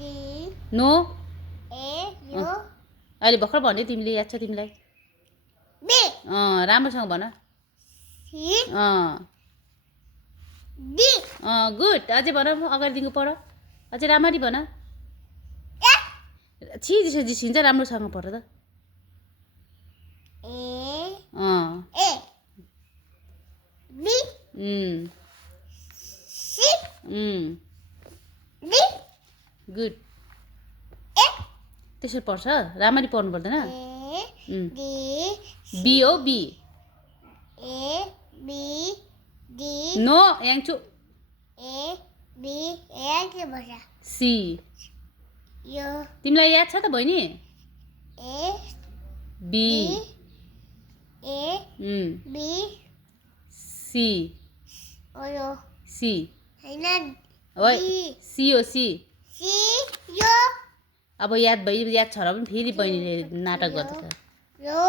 D no A you अहिले भर्खर भन्यो तिमीले याद छ तिमीलाई बी राम्रोसँग भन सी डी गुड अझै भन अगाडिदेखिको पढ अझै राम्ररी भन एफ छि जिसिन्छ राम्रोसँग पढ त ए बी सी डी गुड एफ त्यसरी पढ्छ राम्ररी पढ्नु पर्दैन ए डी बी हो बी ए बी डी नो याङ्छु ए बी ए के भन्छ सी यो तिमीलाई याद छ त बहिनी A B A B C यो सी हैन ओइ सी हो सी सी यो अब याद छ र पनि फेरि बहिनीले नाटक गर्दैछ यो